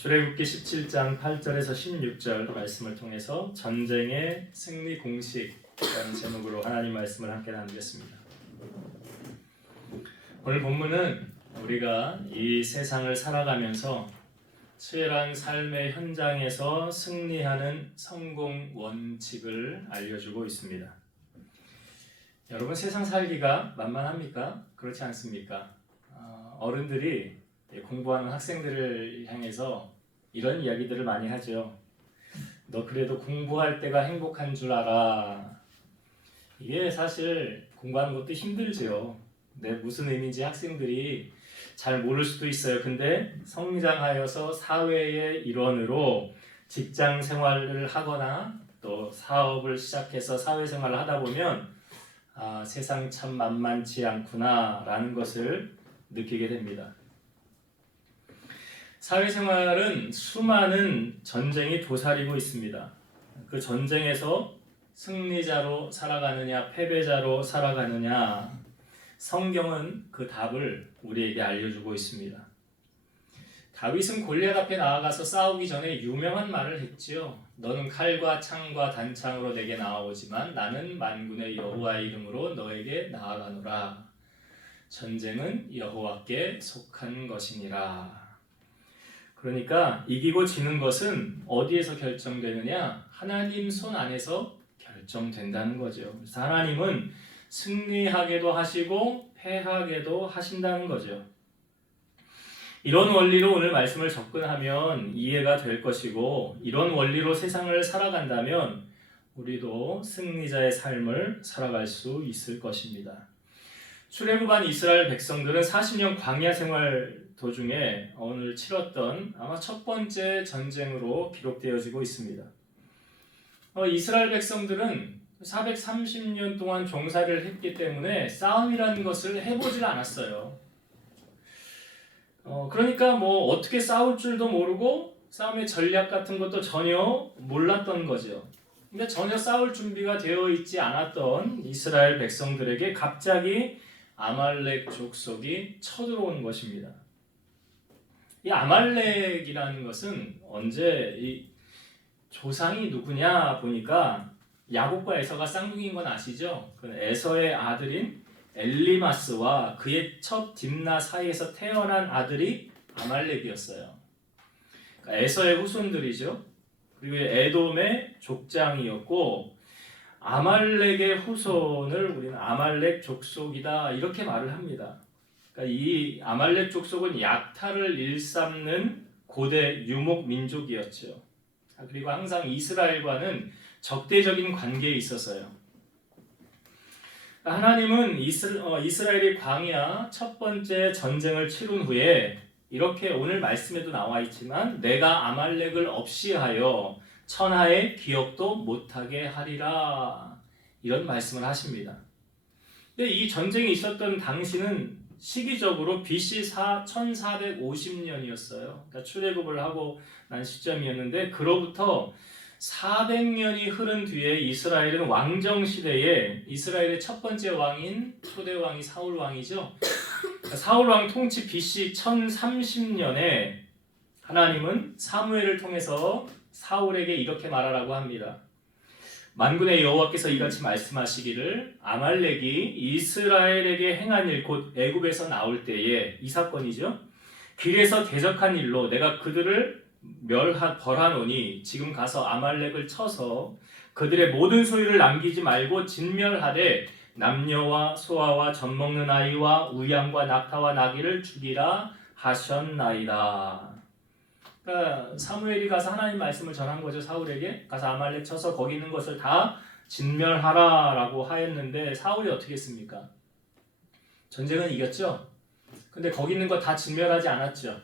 출애굽기 17장 8절에서 16절 말씀을 통해서 전쟁의 승리 공식이라는 제목으로 하나님 말씀을 함께 나누겠습니다. 오늘 본문은 우리가 이 세상을 살아가면서 치열한 삶의 현장에서 승리하는 성공 원칙을 알려주고 있습니다. 여러분, 세상 살기가 만만합니까? 그렇지 않습니까? 어른들이 공부하는 학생들을 향해서 이런 이야기들을 많이 하죠. 너 그래도 공부할 때가 행복한 줄 알아. 이게 사실 공부하는 것도 힘들죠. 네, 무슨 의미인지 학생들이 잘 모를 수도 있어요. 근데 성장하여서 사회의 일원으로 직장 생활을 하거나 또 사업을 시작해서 사회생활을 하다 보면 세상 참 만만치 않구나 라는 것을 느끼게 됩니다. 사회생활은 수많은 전쟁이 도사리고 있습니다. 그 전쟁에서 승리자로 살아가느냐 패배자로 살아가느냐, 성경은 그 답을 우리에게 알려주고 있습니다. 다윗은 골리앗 앞에 나아가서 싸우기 전에 유명한 말을 했지요. 너는 칼과 창과 단창으로 내게 나아오지만 나는 만군의 여호와의 이름으로 너에게 나아가노라. 전쟁은 여호와께 속한 것이니라. 그러니까 이기고 지는 것은 어디에서 결정되느냐? 하나님 손 안에서 결정된다는 거죠. 그래서 하나님은 승리하게도 하시고 패하게도 하신다는 거죠. 이런 원리로 오늘 말씀을 접근하면 이해가 될 것이고, 이런 원리로 세상을 살아간다면 우리도 승리자의 삶을 살아갈 수 있을 것입니다. 출애굽한 이스라엘 백성들은 40년 광야 생활 도중에 오늘 치렀던 아마 첫 번째 전쟁으로 기록되어지고 있습니다. 이스라엘 백성들은 430년 동안 종살이를 했기 때문에 싸움이라는 것을 해보질 않았어요. 그러니까 어떻게 싸울 줄도 모르고 싸움의 전략 같은 것도 전혀 몰랐던 거죠. 근데 전혀 싸울 준비가 되어 있지 않았던 이스라엘 백성들에게 갑자기 아말렉 족속이 쳐들어온 것입니다. 이 아말렉이라는 것은 언제 이 조상이 누구냐 보니까 야곱과 에서가 쌍둥이인 건 아시죠? 그 에서의 아들인 엘리마스와 그의 첫 딥나 사이에서 태어난 아들이 아말렉이었어요. 그러니까 에서의 후손들이죠. 그리고 에돔의 족장이었고, 아말렉의 후손을 우리는 아말렉 족속이다 이렇게 말을 합니다. 그러니까 이 아말렉 족속은 약탈을 일삼는 고대 유목 민족이었죠. 그리고 항상 이스라엘과는 적대적인 관계에 있었어요. 하나님은 이스라엘이 광야 첫 번째 전쟁을 치룬 후에 이렇게 오늘 말씀에도 나와 있지만 내가 아말렉을 없이하여 천하의 기억도 못하게 하리라, 이런 말씀을 하십니다. 근데 이 전쟁이 있었던 당시는 시기적으로 BC 1450년이었어요. 그러니까 출애굽을 하고 난 시점이었는데, 그로부터 400년이 흐른 뒤에 이스라엘은 왕정 시대에 이스라엘의 첫 번째 왕인 초대 왕이 사울 왕이죠. 사울 왕 통치 BC 1030년에 하나님은 사무엘을 통해서 사울에게 이렇게 말하라고 합니다. 만군의 여호와께서 이같이 말씀하시기를 아말렉이 이스라엘에게 행한 일, 곧 애굽에서 나올 때에, 이 사건이죠. 길에서 대적한 일로 내가 그들을 벌하노니 지금 가서 아말렉을 쳐서 그들의 모든 소유를 남기지 말고 진멸하되 남녀와 소아와 젖먹는 아이와 우양과 낙타와 나귀를 죽이라 하셨나이다. 그러니까 사무엘이 가서 하나님 말씀을 전한 거죠. 사울에게 가서 아말렉 쳐서 거기 있는 것을 다 진멸하라 라고 하였는데, 사울이 어떻게 했습니까? 전쟁은 이겼죠. 근데 거기 있는 거 다 진멸하지 않았죠.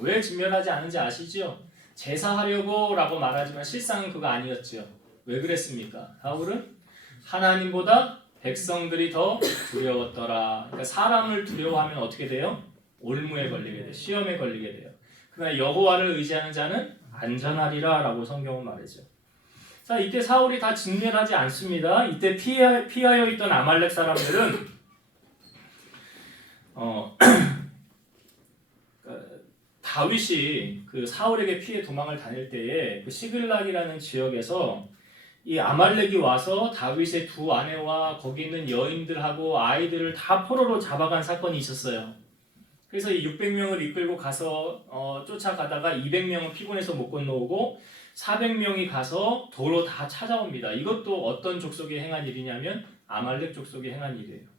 왜 진멸하지 않은지 아시죠? 제사하려고 라고 말하지만 실상은 그거 아니었죠. 왜 그랬습니까? 사울은 하나님보다 백성들이 더 두려웠더라. 그러니까 사람을 두려워하면 어떻게 돼요? 올무에 걸리게 돼요. 시험에 걸리게 돼요. 그러나 여호와를 의지하는 자는 안전하리라 라고 성경은 말이죠. 자, 이때 사울이 다 진멸하지 않습니다. 이때 피하여 있던 아말렉 사람들은 다윗이 그 사울에게 피해 도망을 다닐 때에 그 시글락이라는 지역에서 이 아말렉이 와서 다윗의 두 아내와 거기 있는 여인들하고 아이들을 다 포로로 잡아간 사건이 있었어요. 그래서 이 600명을 이끌고 가서 쫓아가다가 200명은 피곤해서 못 건너오고 400명이 가서 도로 다 찾아옵니다. 이것도 어떤 족속이 행한 일이냐면 아말렉 족속이 행한 일이에요.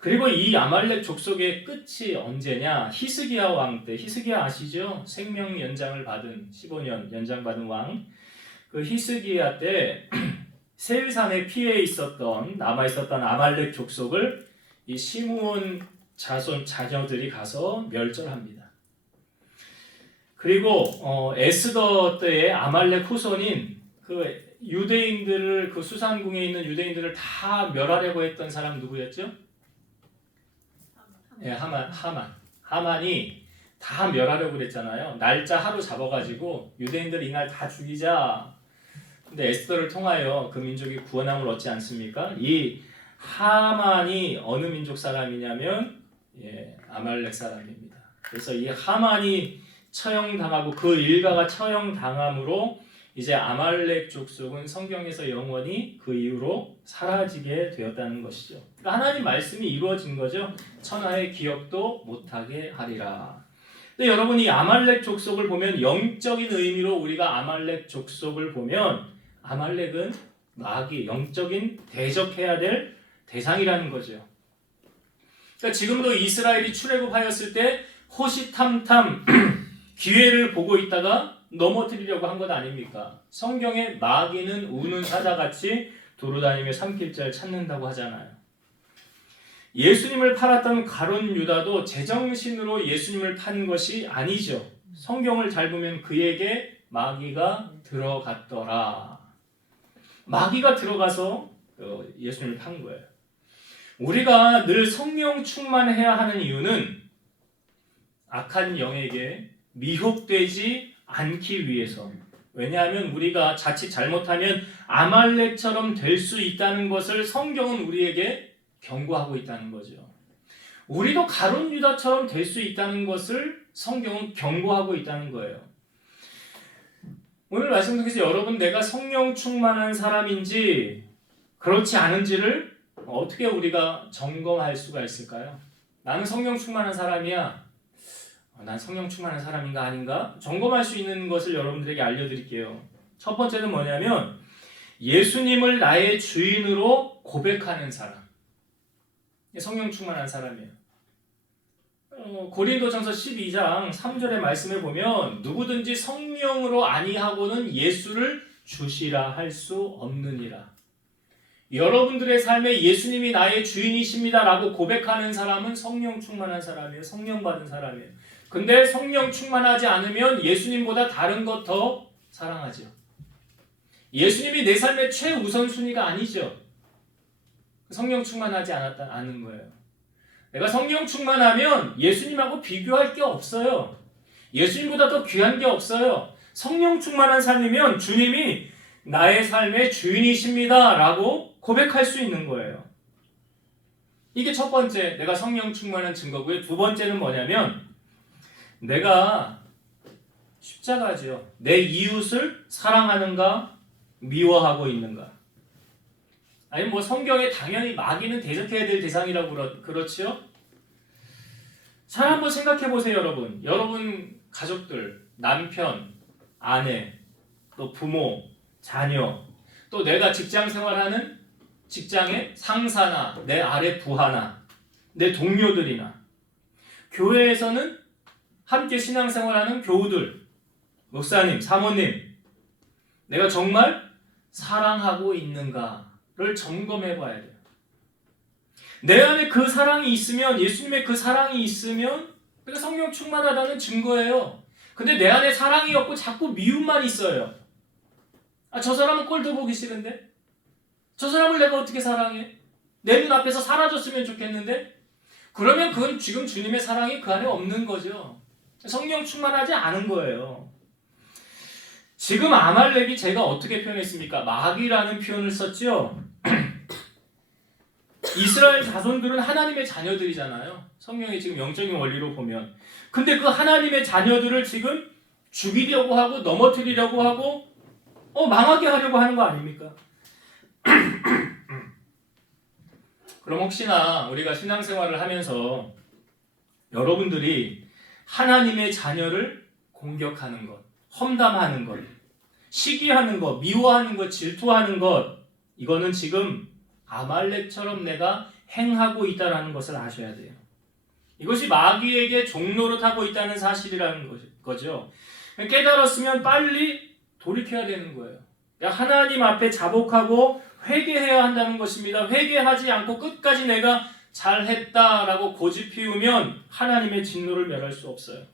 그리고 이 아말렉 족속의 끝이 언제냐? 히스기야 왕 때. 히스기야 아시죠? 생명 연장을 받은 15년 연장받은 왕. 그 히스기야 때 세일산에 피해 있었던 남아 있었던 아말렉 족속을 이 시므온 자손 자녀들이 가서 멸절합니다. 그리고 에스더 때의 아말렉 후손인 그 유대인들을 그 수산궁에 있는 유대인들을 다 멸하려고 했던 사람 누구였죠? 예, 하만이 다 멸하려고 그랬잖아요. 날짜 하루 잡아가지고 유대인들 이날 다 죽이자. 근데 에스더를 통하여 그 민족이 구원함을 얻지 않습니까? 이 하만이 어느 민족 사람이냐면 아말렉 사람입니다. 그래서 이 하만이 처형당하고 그 일가가 처형당함으로 이제 아말렉 족속은 성경에서 영원히 그 이후로 사라지게 되었다는 것이죠. 그러니까 하나님 말씀이 이루어진 거죠. 천하의 기억도 못하게 하리라. 근데 여러분 이 아말렉 족속을 보면 영적인 의미로 우리가 아말렉 족속을 보면 아말렉은 마귀, 영적인 대적해야 될 대상이라는 거죠. 그러니까 지금도 이스라엘이 출애굽하였을 때 호시탐탐 기회를 보고 있다가 넘어뜨리려고 한 것 아닙니까? 성경에 마귀는 우는 사자같이 도로다니며 삼킬자를 찾는다고 하잖아요. 예수님을 팔았던 가룟 유다도 제정신으로 예수님을 판 것이 아니죠. 성경을 잘 보면 그에게 마귀가 들어갔더라. 마귀가 들어가서 예수님을 판 거예요. 우리가 늘 성령 충만해야 하는 이유는 악한 영에게 미혹되지 않기 위해서. 왜냐하면 우리가 자칫 잘못하면 아말렉처럼 될 수 있다는 것을 성경은 우리에게 경고하고 있다는 거죠. 우리도 가룟 유다처럼 될 수 있다는 것을 성경은 경고하고 있다는 거예요. 오늘 말씀 중에서 여러분 내가 성령 충만한 사람인지 그렇지 않은지를 어떻게 우리가 점검할 수가 있을까요? 나는 성령 충만한 사람이야. 난 성령 충만한 사람인가 아닌가? 점검할 수 있는 것을 여러분들에게 알려드릴게요. 첫 번째는 뭐냐면 예수님을 나의 주인으로 고백하는 사람. 성령 충만한 사람이에요. 고린도전서 12장 3절의 말씀에 보면 누구든지 성령으로 아니하고는 예수를 주시라 할 수 없느니라. 여러분들의 삶에 예수님이 나의 주인이십니다 라고 고백하는 사람은 성령 충만한 사람이에요. 성령 받은 사람이에요. 근데 성령 충만하지 않으면 예수님보다 다른 것 더 사랑하죠. 예수님이 내 삶의 최우선순위가 아니죠. 성령 충만하지 않은 거예요. 내가 성령 충만하면 예수님하고 비교할 게 없어요. 예수님보다 더 귀한 게 없어요. 성령 충만한 삶이면 주님이 나의 삶의 주인이십니다 라고 고백할 수 있는 거예요. 이게 첫 번째 내가 성령 충만한 증거고요. 두 번째는 뭐냐면 내가 십자가죠. 내 이웃을 사랑하는가 미워하고 있는가. 아니 뭐 성경에 당연히 마귀는 대적해야 될 대상이라고 그렇지요? 잘 한번 생각해 보세요, 여러분. 여러분 가족들, 남편, 아내, 또 부모, 자녀, 또 내가 직장 생활하는 직장의 상사나 내 아래 부하나 내 동료들이나 교회에서는 함께 신앙생활하는 교우들, 목사님, 사모님, 내가 정말 사랑하고 있는가를 점검해 봐야 돼요. 내 안에 그 사랑이 있으면, 예수님의 그 사랑이 있으면 내가 성령 충만하다는 증거예요. 근데 내 안에 사랑이 없고 자꾸 미움만 있어요. 저 사람은 꼴도 보기 싫은데? 저 사람을 내가 어떻게 사랑해? 내 눈앞에서 사라졌으면 좋겠는데? 그러면 그건 지금 주님의 사랑이 그 안에 없는 거죠. 성령 충만하지 않은 거예요. 지금 아말렉이 제가 어떻게 표현했습니까? 마귀라는 표현을 썼죠. 이스라엘 자손들은 하나님의 자녀들이잖아요. 성경의 지금 영적인 원리로 보면. 근데 그 하나님의 자녀들을 지금 죽이려고 하고 넘어뜨리려고 하고 망하게 하려고 하는 거 아닙니까? 그럼 혹시나 우리가 신앙생활을 하면서 여러분들이 하나님의 자녀를 공격하는 것, 험담하는 것, 시기하는 것, 미워하는 것, 질투하는 것, 이거는 지금 아말렉처럼 내가 행하고 있다는 것을 아셔야 돼요. 이것이 마귀에게 종노릇하고 있다는 사실이라는 거죠. 깨달았으면 빨리 돌이켜야 되는 거예요. 하나님 앞에 자복하고 회개해야 한다는 것입니다. 회개하지 않고 끝까지 내가 잘했다라고 고집 피우면 하나님의 진노를 면할 수 없어요.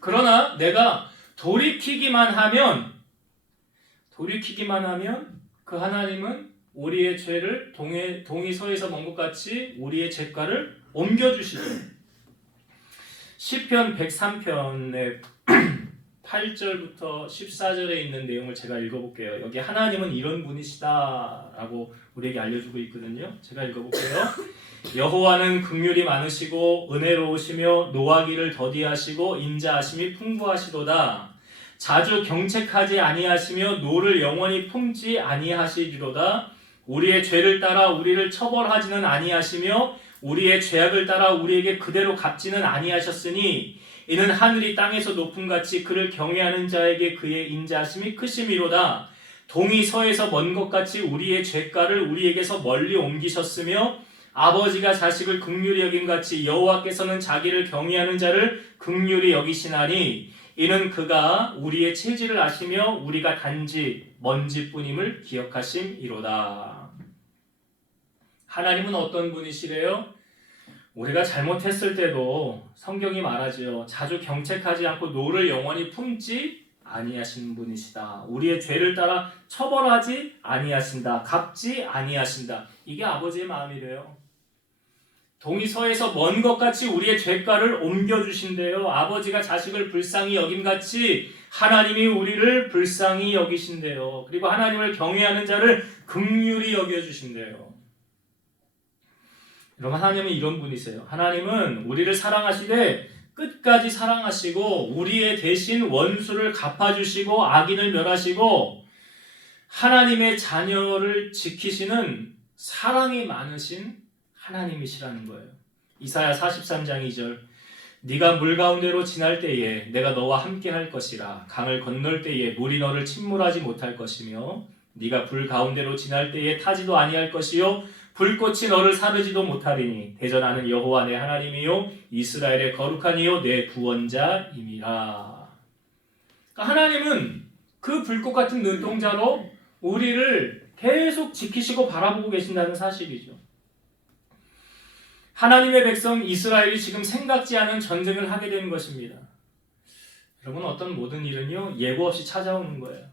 그러나 내가 돌이키기만 하면 그 하나님은 우리의 죄를 동이 서에서 먼 것 같이 우리의 죄가를 옮겨주시죠. 시편 103편의 8절부터 14절에 있는 내용을 제가 읽어볼게요. 여기 하나님은 이런 분이시다라고 우리에게 알려주고 있거든요. 제가 읽어볼게요. 여호와는 긍휼이 많으시고 은혜로우시며 노하기를 더디하시고 인자하심이 풍부하시도다. 자주 경책하지 아니하시며 노를 영원히 품지 아니하시리로다. 우리의 죄를 따라 우리를 처벌하지는 아니하시며 우리의 죄악을 따라 우리에게 그대로 갚지는 아니하셨으니 이는 하늘이 땅에서 높음같이 그를 경외하는 자에게 그의 인자하심이 크심이로다. 동이 서에서 먼 것 같이 우리의 죄가를 우리에게서 멀리 옮기셨으며 아버지가 자식을 긍휼히 여김같이 여호와께서는 자기를 경외하는 자를 긍휼히 여기시나니 이는 그가 우리의 체질을 아시며 우리가 단지 먼지뿐임을 기억하심이로다. 하나님은 어떤 분이시래요? 우리가 잘못했을 때도 성경이 말하지요. 자주 경책하지 않고 노를 영원히 품지 아니하시는 분이시다. 우리의 죄를 따라 처벌하지 아니하신다. 갚지 아니하신다. 이게 아버지의 마음이래요. 동이 서에서 먼 것 같이 우리의 죄가를 옮겨주신대요. 아버지가 자식을 불쌍히 여김같이 하나님이 우리를 불쌍히 여기신대요. 그리고 하나님을 경외하는 자를 긍휼히 여겨주신대요. 여러분, 하나님은 이런 분이세요. 하나님은 우리를 사랑하시되 끝까지 사랑하시고 우리의 대신 원수를 갚아주시고 악인을 멸하시고 하나님의 자녀를 지키시는 사랑이 많으신 하나님이시라는 거예요. 이사야 43장 2절 네가 물 가운데로 지날 때에 내가 너와 함께 할 것이라. 강을 건널 때에 물이 너를 침몰하지 못할 것이며 네가 불 가운데로 지날 때에 타지도 아니할 것이요 불꽃이 너를 사르지도 못하리니 대전하는 여호와 내 하나님이요 이스라엘의 거룩한 이요 내 구원자임이라. 그러니까 하나님은 그 불꽃 같은 눈동자로 우리를 계속 지키시고 바라보고 계신다는 사실이죠. 하나님의 백성 이스라엘이 지금 생각지 않은 전쟁을 하게 되는 것입니다. 여러분, 어떤 모든 일은요 예고 없이 찾아오는 거예요.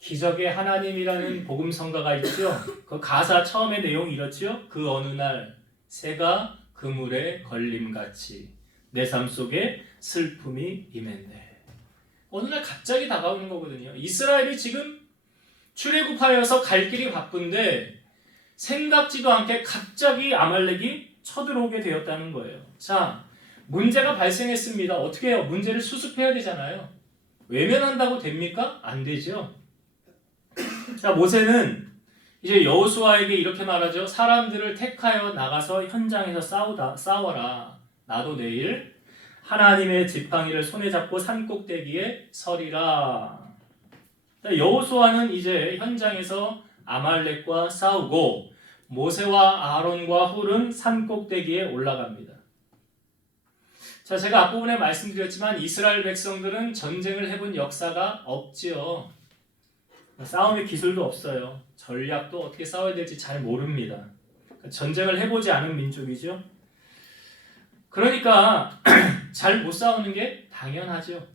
기적의 하나님이라는 복음성가가 있죠. 그 가사 처음의 내용이 이렇죠. 그 어느 날 새가 그물에 걸림같이 내 삶 속에 슬픔이 임했네. 어느 날 갑자기 다가오는 거거든요. 이스라엘이 지금 출애굽하여서 갈 길이 바쁜데 생각지도 않게 갑자기 아말렉이 쳐들어오게 되었다는 거예요. 자, 문제가 발생했습니다. 어떻게 해요? 문제를 수습해야 되잖아요. 외면한다고 됩니까? 안 되죠. 자, 모세는 이제 여호수아에게 이렇게 말하죠. 사람들을 택하여 나가서 현장에서 싸워라. 나도 내일 하나님의 지팡이를 손에 잡고 산 꼭대기에 서리라. 여호수아는 이제 현장에서 아말렉과 싸우고 모세와 아론과 훌은 산 꼭대기에 올라갑니다. 자, 제가 앞부분에 말씀드렸지만 이스라엘 백성들은 전쟁을 해본 역사가 없지요. 싸움의 기술도 없어요. 전략도 어떻게 싸워야 될지 잘 모릅니다. 전쟁을 해보지 않은 민족이죠. 그러니까 잘 못 싸우는 게 당연하죠.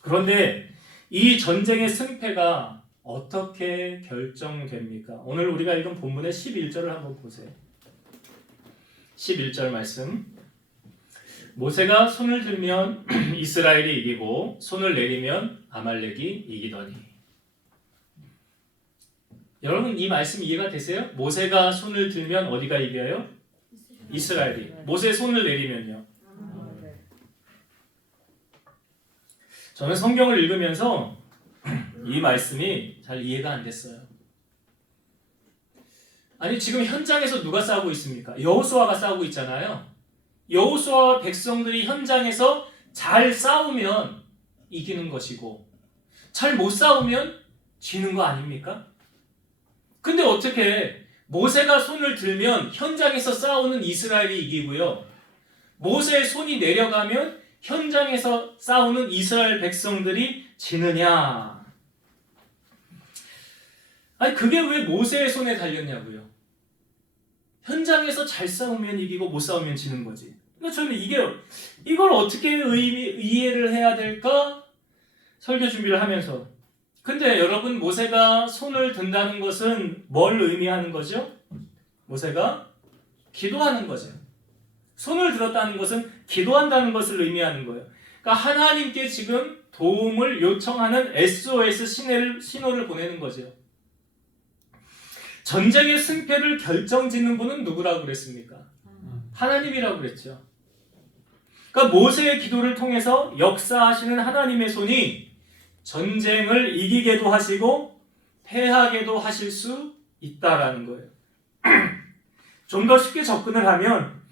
그런데 이 전쟁의 승패가 어떻게 결정됩니까? 오늘 우리가 읽은 본문의 11절을 한번 보세요. 11절 말씀. 모세가 손을 들면 이스라엘이 이기고 손을 내리면 아말렉이 이기더니. 여러분 이 말씀 이해가 되세요? 모세가 손을 들면 어디가 이겨요? 이스라엘이. 모세 손을 내리면요. 저는 성경을 읽으면서 이 말씀이 잘 이해가 안 됐어요. 아니 지금 현장에서 누가 싸우고 있습니까? 여호수아가 싸우고 있잖아요. 여호수아와 백성들이 현장에서 잘 싸우면 이기는 것이고 잘 못 싸우면 지는 거 아닙니까? 근데 어떻게 모세가 손을 들면 현장에서 싸우는 이스라엘이 이기고요. 모세의 손이 내려가면 현장에서 싸우는 이스라엘 백성들이 지느냐? 아니 그게 왜 모세의 손에 달렸냐고요. 현장에서 잘 싸우면 이기고 못 싸우면 지는 거지. 그러니까 저는 이걸 어떻게 이해를 해야 될까? 설교 준비를 하면서. 근데 여러분 모세가 손을 든다는 것은 뭘 의미하는 거죠? 모세가 기도하는 거죠. 손을 들었다는 것은 기도한다는 것을 의미하는 거예요. 그러니까 하나님께 지금 도움을 요청하는 SOS 신호를 보내는 거죠. 전쟁의 승패를 결정짓는 분은 누구라고 그랬습니까? 하나님이라고 그랬죠. 그러니까 모세의 기도를 통해서 역사하시는 하나님의 손이 전쟁을 이기게도 하시고 패하게도 하실 수 있다라는 거예요. 좀 더 쉽게 접근을 하면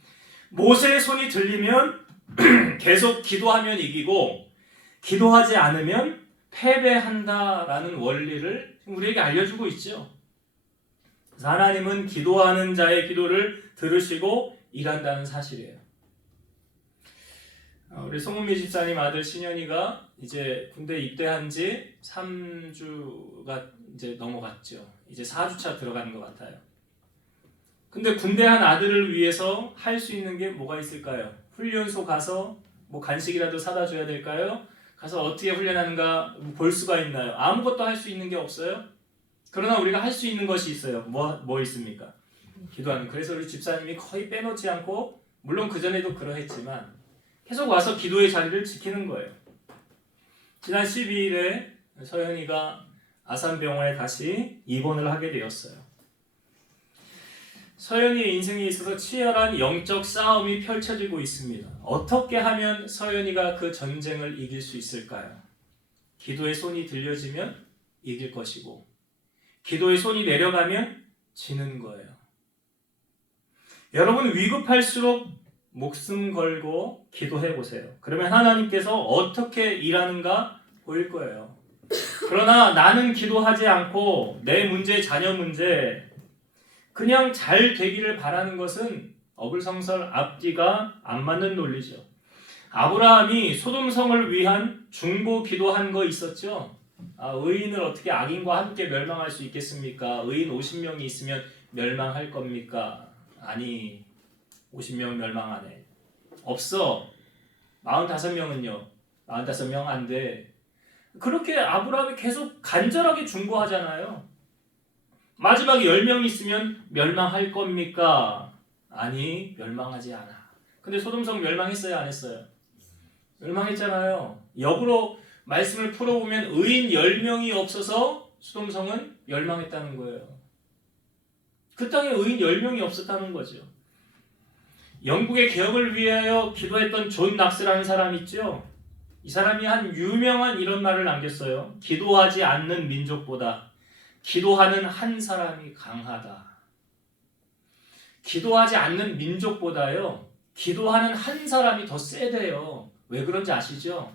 모세의 손이 들리면 계속 기도하면 이기고 기도하지 않으면 패배한다라는 원리를 우리에게 알려주고 있죠. 하나님은 기도하는 자의 기도를 들으시고 일한다는 사실이에요. 우리 송은미 집사님 아들 신현이가 이제 군대 입대한 지 3주가 이제 넘어갔죠. 이제 4주차 들어가는 것 같아요. 근데 군대한 아들을 위해서 할 수 있는 게 뭐가 있을까요? 훈련소 가서 뭐 간식이라도 사다 줘야 될까요? 가서 어떻게 훈련하는가 볼 수가 있나요? 아무것도 할 수 있는 게 없어요. 그러나 우리가 할 수 있는 것이 있어요. 뭐 있습니까? 기도하는. 그래서 우리 집사님이 거의 빼놓지 않고 물론 그전에도 그러했지만 계속 와서 기도의 자리를 지키는 거예요. 지난 12일에 서연이가 아산병원에 다시 입원을 하게 되었어요. 서연이의 인생에 있어서 치열한 영적 싸움이 펼쳐지고 있습니다. 어떻게 하면 서연이가 그 전쟁을 이길 수 있을까요? 기도의 손이 들려지면 이길 것이고 기도의 손이 내려가면 지는 거예요. 여러분 위급할수록 목숨 걸고 기도해 보세요. 그러면 하나님께서 어떻게 일하는가 보일 거예요. 그러나 나는 기도하지 않고 내 문제, 자녀 문제 그냥 잘 되기를 바라는 것은 어불성설 앞뒤가 안 맞는 논리죠. 아브라함이 소돔성을 위한 중보 기도한 거 있었죠? 의인을 어떻게 악인과 함께 멸망할 수 있겠습니까? 의인 50명이 있으면 멸망할 겁니까? 아니 50명 멸망 안 해. 없어. 45명은요. 45명 안 돼. 그렇게 아브라함이 계속 간절하게 중보하잖아요. 마지막에 10명이 있으면 멸망할 겁니까? 아니 멸망하지 않아. 근데 소돔성 멸망했어요? 안 했어요? 멸망했잖아요. 역으로 말씀을 풀어보면 의인 10명이 없어서 소돔성은 멸망했다는 거예요. 그 땅에 의인 10명이 없었다는 거죠. 영국의 개혁을 위하여 기도했던 존 낙스라는 사람 있죠? 이 사람이 한 유명한 이런 말을 남겼어요. 기도하지 않는 민족보다 기도하는 한 사람이 강하다. 기도하지 않는 민족보다요, 기도하는 한 사람이 더 세대요. 왜 그런지 아시죠?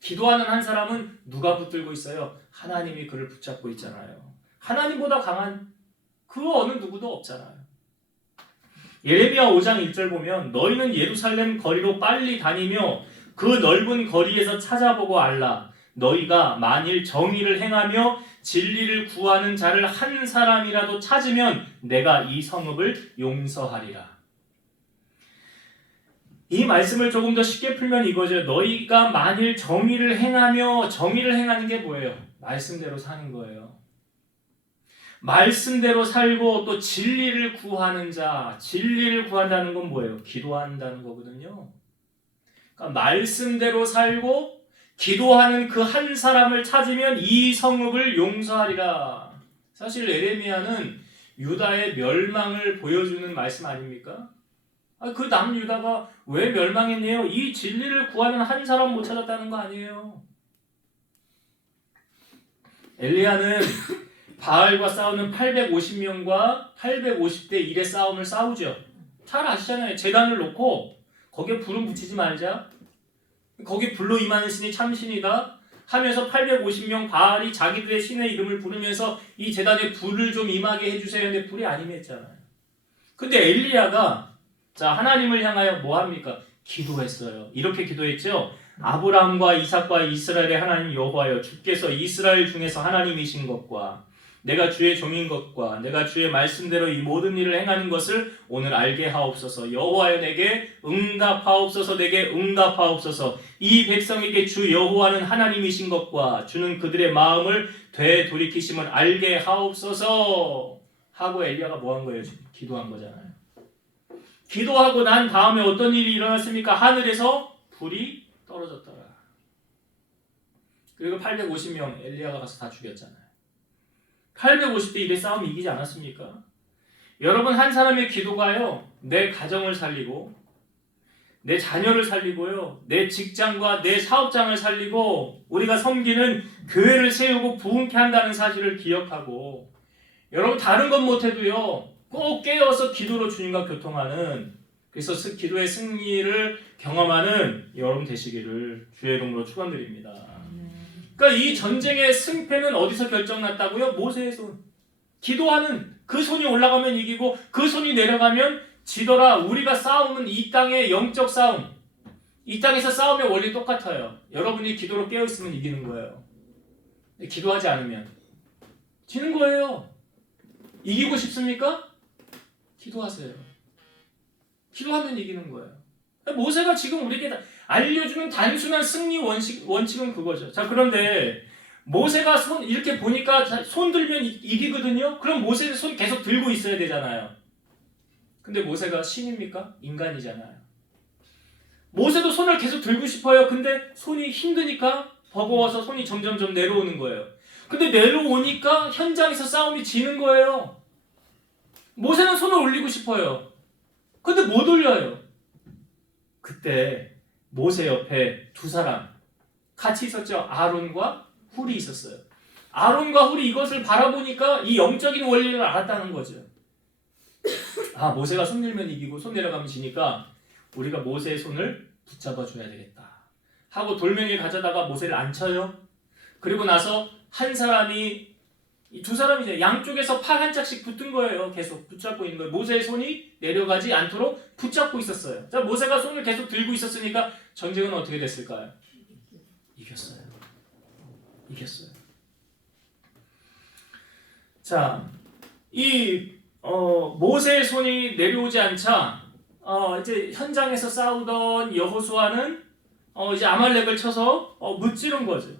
기도하는 한 사람은 누가 붙들고 있어요? 하나님이 그를 붙잡고 있잖아요. 하나님보다 강한 그 어느 누구도 없잖아요. 예레미야 5장 1절 보면 너희는 예루살렘 거리로 빨리 다니며 그 넓은 거리에서 찾아보고 알라. 너희가 만일 정의를 행하며 진리를 구하는 자를 한 사람이라도 찾으면 내가 이 성읍을 용서하리라. 이 말씀을 조금 더 쉽게 풀면 이거죠. 너희가 만일 정의를 행하며, 정의를 행하는 게 뭐예요? 말씀대로 사는 거예요. 말씀대로 살고 또 진리를 구하는 자, 진리를 구한다는 건 뭐예요? 기도한다는 거거든요. 그러니까 말씀대로 살고 기도하는 그 한 사람을 찾으면 이 성읍을 용서하리라. 사실 에레미야는 유다의 멸망을 보여주는 말씀 아닙니까? 그 남유다가 왜 멸망했네요? 이 진리를 구하는 한 사람 못 찾았다는 거 아니에요. 엘리야는 바알과 싸우는 850명과 850대 1의 싸움을 싸우죠. 잘 아시잖아요. 제단을 놓고 거기에 불은 붙이지 말자. 거기 불로 임하는 신이 참신이다 하면서 850명 바알이 자기들의 신의 이름을 부르면서 이 제단에 불을 좀 임하게 해주세요. 근데 불이 안 임했잖아요. 근데 엘리야가 자 하나님을 향하여 뭐합니까? 기도했어요. 이렇게 기도했죠. 아브라함과 이삭과 이스라엘의 하나님 여호와여, 주께서 이스라엘 중에서 하나님이신 것과 내가 주의 종인 것과 내가 주의 말씀대로 이 모든 일을 행하는 것을 오늘 알게 하옵소서. 여호와여, 내게 응답하옵소서. 내게 응답하옵소서. 이 백성에게 주 여호와는 하나님이신 것과 주는 그들의 마음을 되돌이키심을 알게 하옵소서 하고 엘리야가 뭐 한 거예요? 지금 기도한 거잖아요. 기도하고 난 다음에 어떤 일이 일어났습니까? 하늘에서 불이 떨어졌더라. 그리고 850명 엘리야가 가서 다 죽였잖아요. 850대 1의 싸움 이기지 않았습니까? 여러분, 한 사람의 기도가요, 내 가정을 살리고 내 자녀를 살리고요, 내 직장과 내 사업장을 살리고 우리가 섬기는 교회를 세우고 부흥케 한다는 사실을 기억하고, 여러분 다른 건 못해도요 꼭 깨어서 기도로 주님과 교통하는, 그래서 기도의 승리를 경험하는 여러분 되시기를 주의 이름으로 축원드립니다. 그러니까 이 전쟁의 승패는 어디서 결정났다고요? 모세의 손. 기도하는 그 손이 올라가면 이기고 그 손이 내려가면 지더라. 우리가 싸움은 이 땅의 영적 싸움, 이 땅에서 싸우면 원리 똑같아요. 여러분이 기도로 깨어있으면 이기는 거예요. 기도하지 않으면 지는 거예요. 이기고 싶습니까? 기도하세요. 기도하면 이기는 거예요. 모세가 지금 우리에게 알려주는 단순한 승리 원칙은 그거죠. 자, 그런데 모세가 손 이렇게 보니까 손 들면 이기거든요. 그럼 모세는 손 계속 들고 있어야 되잖아요. 근데 모세가 신입니까? 인간이잖아요. 모세도 손을 계속 들고 싶어요. 근데 손이 힘드니까 버거워서 손이 점점점 내려오는 거예요. 근데 내려오니까 현장에서 싸움이 지는 거예요. 모세는 손을 올리고 싶어요. 근데 못 올려요. 그때 모세 옆에 두 사람 같이 있었죠. 아론과 훌이 있었어요. 아론과 훌이 이것을 바라보니까 이 영적인 원리를 알았다는 거죠. 아, 모세가 손 들면 이기고 손 내려가면 지니까 우리가 모세의 손을 붙잡아 줘야 되겠다 하고 돌멩이를 가져다가 모세를 앉혀요. 그리고 나서 한 사람이, 이 두 사람이 양쪽에서 팔 한 짝씩 붙은 거예요. 계속 붙잡고 있는 거예요. 모세의 손이 내려가지 않도록 붙잡고 있었어요. 자, 모세가 손을 계속 들고 있었으니까 전쟁은 어떻게 됐을까요? 이겼어요. 이겼어요. 자, 이 모세의 손이 내려오지 않자 이제 현장에서 싸우던 여호수아는 이제 아말렉을 쳐서 무찌른 거죠.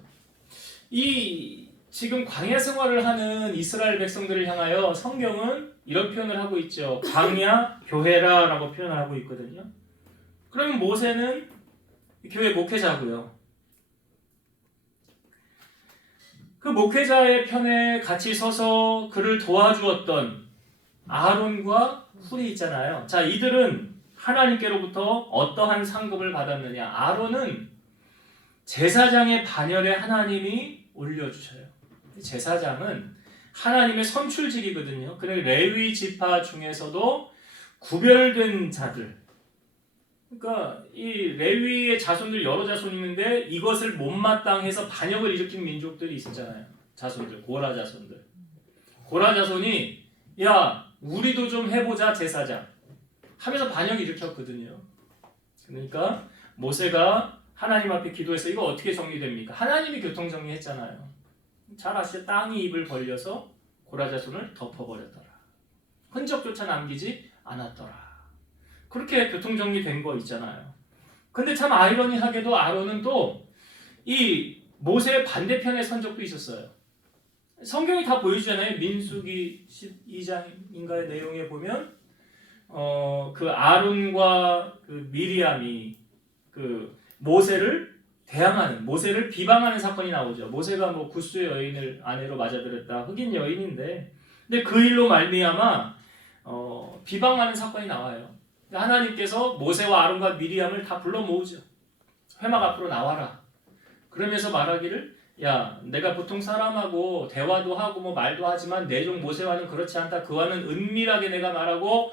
이 지금 광야 생활을 하는 이스라엘 백성들을 향하여 성경은 이런 표현을 하고 있죠. 광야 교회라라고 표현을 하고 있거든요. 그러면 모세는 교회 목회자고요. 그 목회자의 편에 같이 서서 그를 도와주었던 아론과 훌이 있잖아요. 자, 이들은 하나님께로부터 어떠한 상급을 받았느냐? 아론은 제사장의 반열에 하나님이 올려주셔요. 제사장은 하나님의 선출직이거든요. 그러니까 레위 지파 중에서도 구별된 자들, 그러니까 이 레위의 자손들 여러 자손이 있는데 이것을 못마땅해서 반역을 일으킨 민족들이 있었잖아요. 자손들, 고라 자손들. 고라 자손이 야, 우리도 좀 해보자 제사장 하면서 반역을 일으켰거든요. 그러니까 모세가 하나님 앞에 기도해서 이거 어떻게 정리됩니까? 하나님이 교통정리했잖아요. 잘 아시죠? 땅이 입을 벌려서 고라 자손을 덮어버렸더라. 흔적조차 남기지 않았더라. 그렇게 교통정리된 거 있잖아요. 근데 참 아이러니하게도 아론은 또 이 모세의 반대편에 선 적도 있었어요. 성경이 다 보여주잖아요. 민수기 12장인가의 내용에 보면 그 아론과 그 미리암이 그 모세를 대항하는, 모세를 비방하는 사건이 나오죠. 모세가 뭐 구스의 여인을 아내로 맞아들였다. 흑인 여인인데, 근데 그 일로 말미암아 비방하는 사건이 나와요. 하나님께서 모세와 아론과 미리암을 다 불러 모으죠. 회막 앞으로 나와라. 그러면서 말하기를, 야, 내가 보통 사람하고 대화도 하고 뭐 말도 하지만 내 종 모세와는 그렇지 않다. 그와는 은밀하게 내가 말하고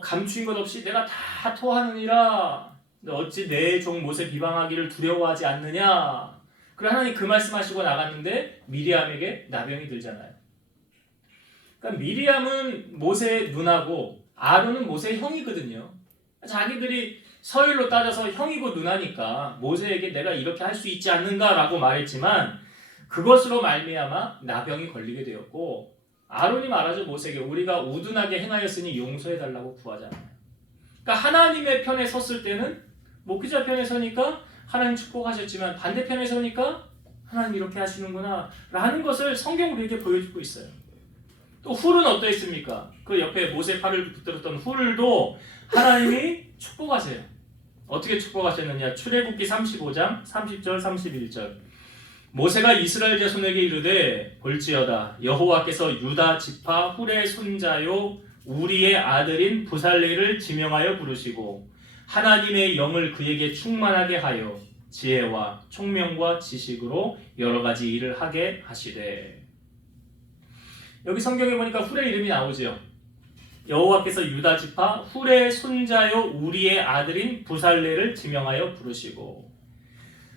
감추인 것 없이 내가 다 토하느니라. 어찌 내 종 모세 비방하기를 두려워하지 않느냐. 그래 하나님 그 말씀하시고 나갔는데 미리암에게 나병이 들잖아요. 그러니까 미리암은 모세의 누나고 아론은 모세의 형이거든요. 자기들이 서열로 따져서 형이고 누나니까 모세에게 내가 이렇게 할 수 있지 않는가라고 말했지만 그것으로 말미암아 나병이 걸리게 되었고, 아론이 말하죠. 모세에게 우리가 우둔하게 행하였으니 용서해달라고 구하잖아요. 그러니까 하나님의 편에 섰을 때는 목기자 편에 서니까 하나님 축복하셨지만 반대편에 서니까 하나님 이렇게 하시는구나 라는 것을 성경으로 이렇게 보여주고 있어요. 또 훌은 어떠했습니까? 그 옆에 모세 팔을 붙들었던 훌도 하나님이 축복하세요. 어떻게 축복하셨느냐? 출애굽기 35장 30절 31절. 모세가 이스라엘 자손에게 이르되 볼지어다 여호와께서 유다 지파 훌의 손자요 우리의 아들인 부살레를 지명하여 부르시고 하나님의 영을 그에게 충만하게 하여 지혜와 총명과 지식으로 여러 가지 일을 하게 하시되. 여기 성경에 보니까 훌의 이름이 나오죠. 여호와께서 유다 지파 훌의 손자요 우리의 아들인 부살레를 지명하여 부르시고,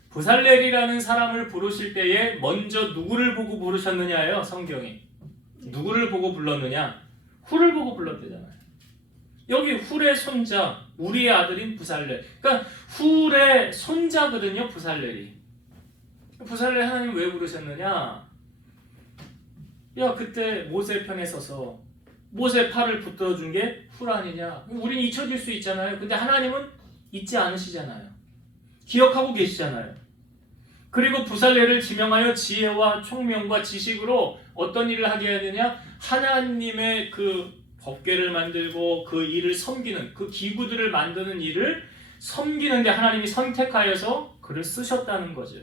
부살렐이라는 사람을 부르실 때에 먼저 누구를 보고 부르셨느냐예요. 성경이 누구를 보고 불렀느냐? 훌을 보고 불렀대잖아요. 여기 훌의 손자 우리의 아들인 부살렐, 그러니까 훌의 손자거든요. 부살렐이. 부살렐 하나님 왜 부르셨느냐? 야, 그때 모세 편에 서서 모세 팔을 붙들어준 게 훌 아니냐? 우린 잊혀질 수 있잖아요. 근데 하나님은 잊지 않으시잖아요. 기억하고 계시잖아요. 그리고 부살레를 지명하여 지혜와 총명과 지식으로 어떤 일을 하게 해야 되냐? 하나님의 그 법궤를 만들고 그 일을 섬기는, 그 기구들을 만드는 일을 섬기는데 하나님이 선택하여서 그를 쓰셨다는 거죠.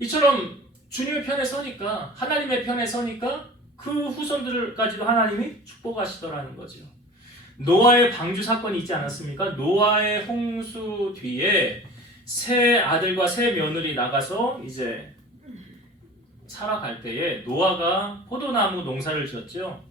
이처럼 주님의 편에 서니까, 하나님의 편에 서니까 그 후손들까지도 하나님이 축복하시더라는 거죠. 노아의 방주 사건이 있지 않았습니까? 노아의 홍수 뒤에 세 아들과 세 며느리 나가서 이제 살아갈 때에 노아가 포도나무 농사를 지었죠.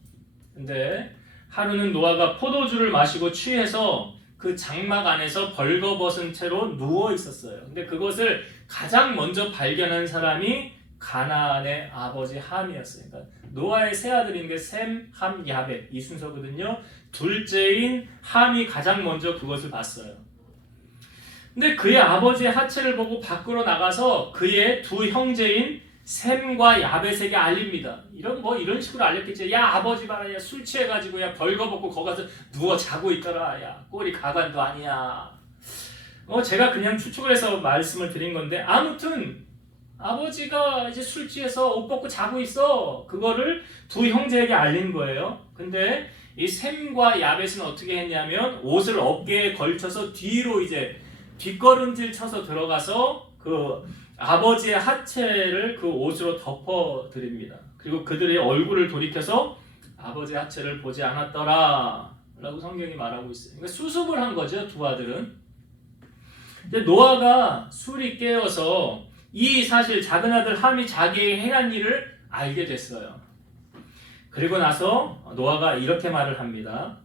근데 하루는 노아가 포도주를 마시고 취해서 그 장막 안에서 벌거벗은 채로 누워 있었어요. 근데 그것을 가장 먼저 발견한 사람이 가나안의 아버지 함이었어요. 그러니까 노아의 세 아들인 게 셈, 함, 야벳 이 순서거든요. 둘째인 함이 가장 먼저 그것을 봤어요. 근데 그의 아버지의 하체를 보고 밖으로 나가서 그의 두 형제인 셈과 야벳에게 알립니다. 이런 식으로 알렸겠지. 야, 아버지 봐라. 야, 술 취해가지고 야 벌거벗고 거기 가서 누워 자고 있더라. 야, 꼴이 가관도 아니야. 제가 그냥 추측을 해서 말씀을 드린 건데, 아무튼 아버지가 이제 술 취해서 옷 벗고 자고 있어. 그거를 두 형제에게 알린 거예요. 근데 이 셈과 야벳은 어떻게 했냐면 옷을 어깨에 걸쳐서 뒤로 이제 뒷걸음질 쳐서 들어가서 그 아버지의 하체를 그 옷으로 덮어 드립니다. 그리고 그들의 얼굴을 돌이켜서 아버지의 하체를 보지 않았더라 라고 성경이 말하고 있어요. 그러니까 수습을 한 거죠, 두 아들은. 근데 노아가 술이 깨어서 이 사실 작은 아들 함이 자기의 행한 일을 알게 됐어요. 그리고 나서 노아가 이렇게 말을 합니다.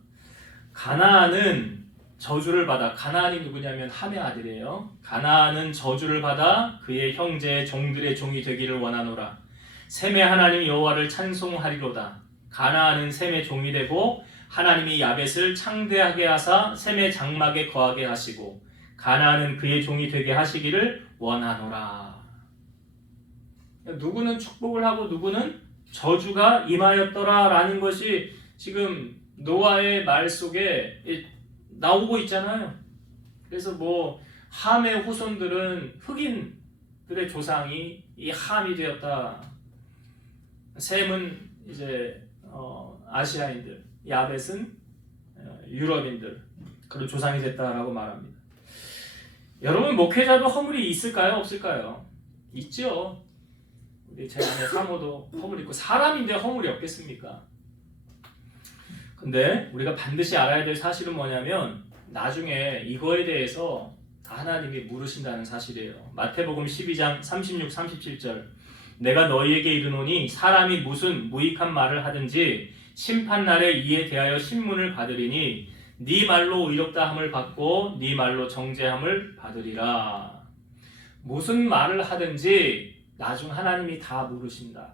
가나안은 저주를 받아, 가나안이 누구냐면 함의 아들이에요. 가나안은 저주를 받아 그의 형제의 종들의 종이 되기를 원하노라. 셈의 하나님 여호와를 찬송하리로다. 가나안은 셈의 종이 되고 하나님이 야벳을 창대하게 하사 셈의 장막에 거하게 하시고 가나안은 그의 종이 되게 하시기를 원하노라. 누구는 축복을 하고 누구는 저주가 임하였더라 라는 것이 지금 노아의 말 속에 나오고 있잖아요. 그래서 뭐 함의 후손들은 흑인들의 조상이 이 함이 되었다. 셈은 이제 아시아인들, 야벳은 유럽인들 그런 조상이 됐다라고 말합니다. 여러분 목회자도 허물이 있을까요? 없을까요? 있죠. 우리 제 아내 사모도 허물이 있고 사람인데 허물이 없겠습니까? 근데 우리가 반드시 알아야 될 사실은 뭐냐면 나중에 이거에 대해서 하나님이 물으신다는 사실이에요. 마태복음 12장 36, 37절 내가 너희에게 이르노니 사람이 무슨 무익한 말을 하든지 심판날에 이에 대하여 신문을 받으리니 네 말로 의롭다 함을 받고 네 말로 정죄함을 받으리라. 무슨 말을 하든지 나중 하나님이 다 물으신다.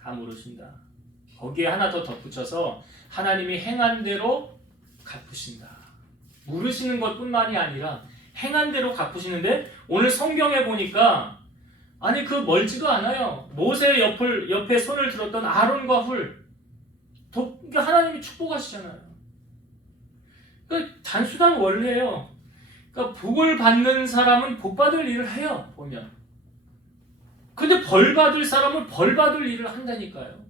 다 물으신다. 거기에 하나 더 덧붙여서 하나님이 행한 대로 갚으신다. 물으시는 것뿐만이 아니라 행한 대로 갚으시는데 오늘 성경에 보니까 아니 그 멀지도 않아요. 모세 옆에 손을 들었던 아론과 훌 하나님이 축복하시잖아요. 그러니까 단순한 원리예요. 그러니까 복을 받는 사람은 복 받을 일을 해요. 보면. 근데 벌 받을 사람은 벌 받을 일을 한다니까요.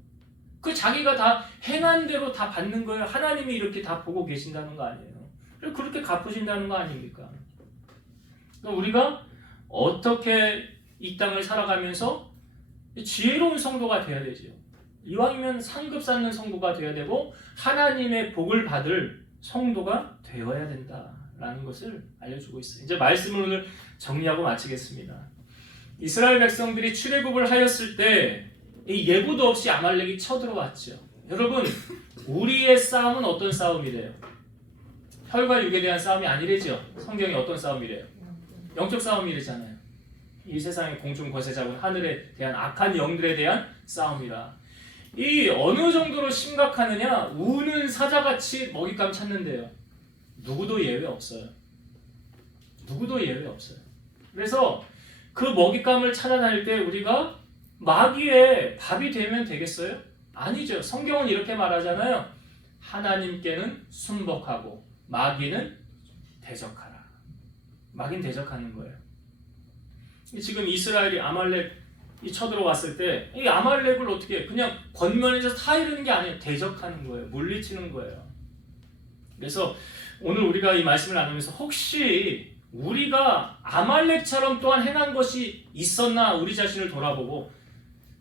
그 자기가 다 행한 대로 다 받는 거예요. 하나님이 이렇게 다 보고 계신다는 거 아니에요. 그렇게 갚으신다는 거 아닙니까? 우리가 어떻게 이 땅을 살아가면서 지혜로운 성도가 돼야 되죠. 이왕이면 상급 쌓는 성도가 돼야 되고 하나님의 복을 받을 성도가 되어야 된다라는 것을 알려주고 있어요. 이제 말씀을 오늘 정리하고 마치겠습니다. 이스라엘 백성들이 출애굽을 하였을 때 이 예고도 없이 아말렉이 쳐들어왔죠. 여러분, 우리의 싸움은 어떤 싸움이래요? 혈과 육에 대한 싸움이 아니래죠. 성경이 어떤 싸움이래요? 영적 싸움이래잖아요. 이 세상의 공중 거세 잡은 하늘에 대한 악한 영들에 대한 싸움이라. 이 어느 정도로 심각하느냐? 우는 사자같이 먹잇감 찾는데요. 누구도 예외 없어요. 누구도 예외 없어요. 그래서 그 먹잇감을 찾아다닐 때 우리가 마귀의 밥이 되면 되겠어요? 아니죠. 성경은 이렇게 말하잖아요. 하나님께는 순복하고 마귀는 대적하라. 마귀는 대적하는 거예요. 지금 이스라엘이 아말렉이 쳐들어왔을 때 이 아말렉을 어떻게 그냥 권면에서 타이르는 게 아니에요. 대적하는 거예요. 물리치는 거예요. 그래서 오늘 우리가 이 말씀을 나누면서 혹시 우리가 아말렉처럼 또한 행한 것이 있었나 우리 자신을 돌아보고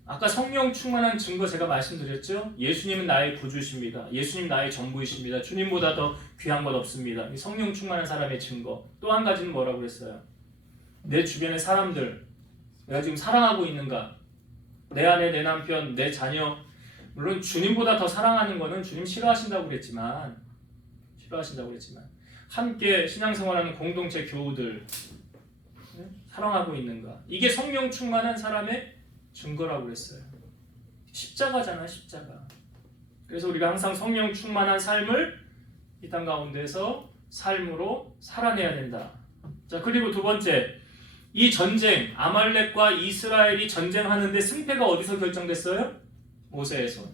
아까 성령 충만한 증거 제가 말씀드렸죠. 예수님은 나의 구주십니다. 예수님 나의 전부이십니다. 주님보다 더 귀한 것 없습니다. 성령 충만한 사람의 증거. 또 한 가지는 뭐라고 했어요? 내 주변의 사람들 내가 지금 사랑하고 있는가? 내 아내, 내 남편, 내 자녀 물론 주님보다 더 사랑하는 거는 주님 싫어하신다고 그랬지만 함께 신앙생활하는 공동체 교우들 사랑하고 있는가? 이게 성령 충만한 사람의 증거라고 그랬어요. 십자가잖아, 십자가. 그래서 우리가 항상 성령 충만한 삶을 이 땅 가운데서 삶으로 살아내야 된다. 자, 그리고 두 번째, 이 전쟁, 아말렉과 이스라엘이 전쟁하는데 승패가 어디서 결정됐어요? 모세의 손.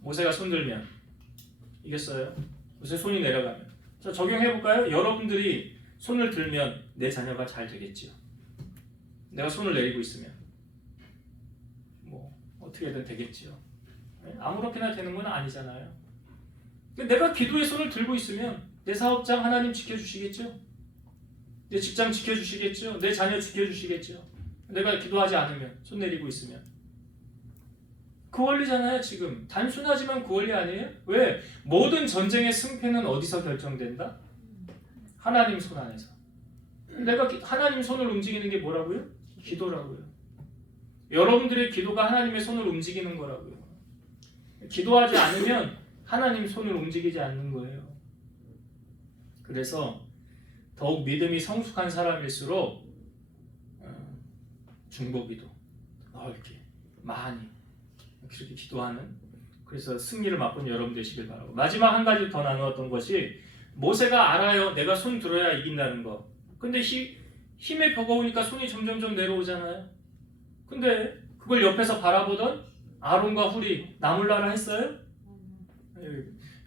모세가 손 들면 이겼어요. 모세 손이 내려가면. 자, 적용해볼까요? 여러분들이 손을 들면 내 자녀가 잘 되겠지요. 내가 손을 내리고 있으면 뭐 어떻게든 되겠지요. 아무렇게나 되는 건 아니잖아요. 내가 기도의 손을 들고 있으면 내 사업장 하나님 지켜주시겠죠? 내 직장 지켜주시겠죠? 내 자녀 지켜주시겠죠? 내가 기도하지 않으면 손 내리고 있으면 그 원리잖아요. 지금 단순하지만 그 원리 아니에요? 왜? 모든 전쟁의 승패는 어디서 결정된다? 하나님 손 안에서. 내가 하나님 손을 움직이는 게 뭐라고요? 기도라고요. 여러분들의 기도가 하나님의 손을 움직이는 거라고요. 기도하지 않으면 하나님 손을 움직이지 않는 거예요. 그래서 더욱 믿음이 성숙한 사람일수록 중보기도 넓게 많이 그렇게 기도하는 그래서 승리를 맛본 여러분 되시길 바라고. 마지막 한 가지 더 나누었던 것이 모세가 알아요. 내가 손 들어야 이긴다는 거. 근데 힘에 버거우니까 손이 점점점 내려오잖아요. 근데 그걸 옆에서 바라보던 아론과 훌이 나몰라라 했어요?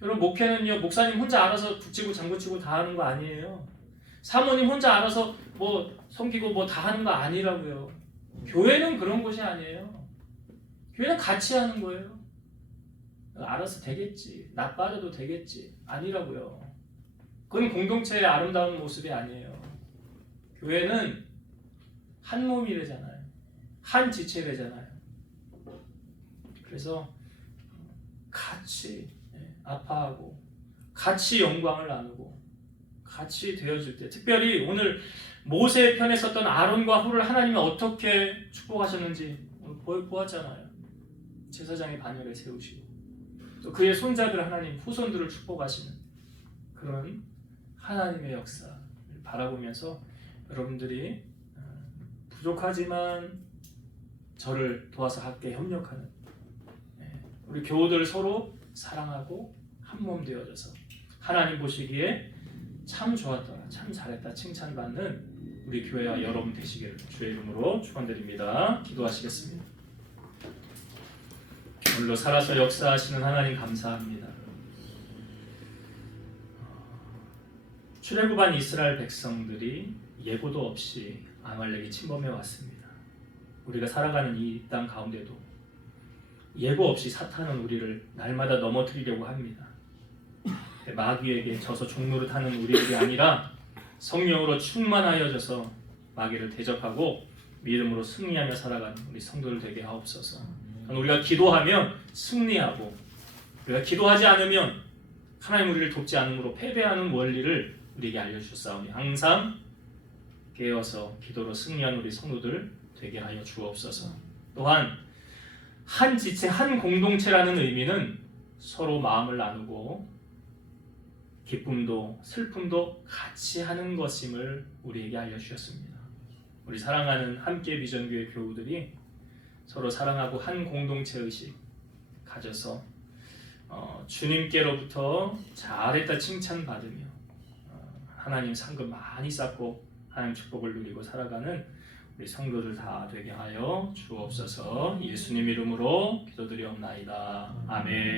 여러분 목회는요 목사님 혼자 알아서 북치고 장구치고 다 하는 거 아니에요. 사모님 혼자 알아서 뭐 섬기고 뭐 다 하는 거 아니라고요. 교회는 그런 곳이 아니에요. 교회는 같이 하는 거예요. 알아서 되겠지. 나 빠져도 되겠지. 아니라고요. 그건 공동체의 아름다운 모습이 아니에요. 교회는 한 몸이래잖아요. 한 지체래잖아요. 그래서 같이 아파하고 같이 영광을 나누고 같이 되어줄 때, 특별히 오늘 모세의 편에 섰던 아론과 훌을 하나님이 어떻게 축복하셨는지 오늘 보았잖아요. 제사장의 반열에 세우시고 또 그의 손자들 하나님 후손들을 축복하시는 그런 하나님의 역사를 바라보면서 여러분들이 부족하지만 저를 도와서 함께 협력하는 우리 교우들 서로 사랑하고 한 몸 되어져서 하나님 보시기에 참 좋았더라, 참 잘했다 칭찬받는 우리 교회와 여러분 되시기를 주의 이름으로 축원드립니다. 기도하시겠습니다. 오늘도 살아서 역사하시는 하나님 감사합니다. 출애굽한 이스라엘 백성들이 예고도 없이 아말렉이 침범해 왔습니다. 우리가 살아가는 이 땅 가운데도 예고 없이 사탄은 우리를 날마다 넘어뜨리려고 합니다. 마귀에게 져서 종노릇하는 우리들이 아니라 성령으로 충만하여져서 마귀를 대적하고 믿음으로 승리하며 살아가는 우리 성도들 되게 하옵소서. 우리가 기도하면 승리하고 우리가 기도하지 않으면 하나님 우리를 돕지 않으므로 패배하는 원리를 우리에게 알려주셨사오니 항상 깨어서 기도로 승리하는 우리 성도들 되게 하여 주옵소서. 또한 한 지체, 한 공동체라는 의미는 서로 마음을 나누고 기쁨도 슬픔도 같이 하는 것임을 우리에게 알려주셨습니다. 우리 사랑하는 함께 비전교회 교우들이 서로 사랑하고 한 공동체 의식 가져서 주님께로부터 잘했다 칭찬받으며 하나님 상급 많이 쌓고 하나님 축복을 누리고 살아가는 우리 성도들 다 되게 하여 주옵소서. 예수님 이름으로 기도드리옵나이다. 아멘.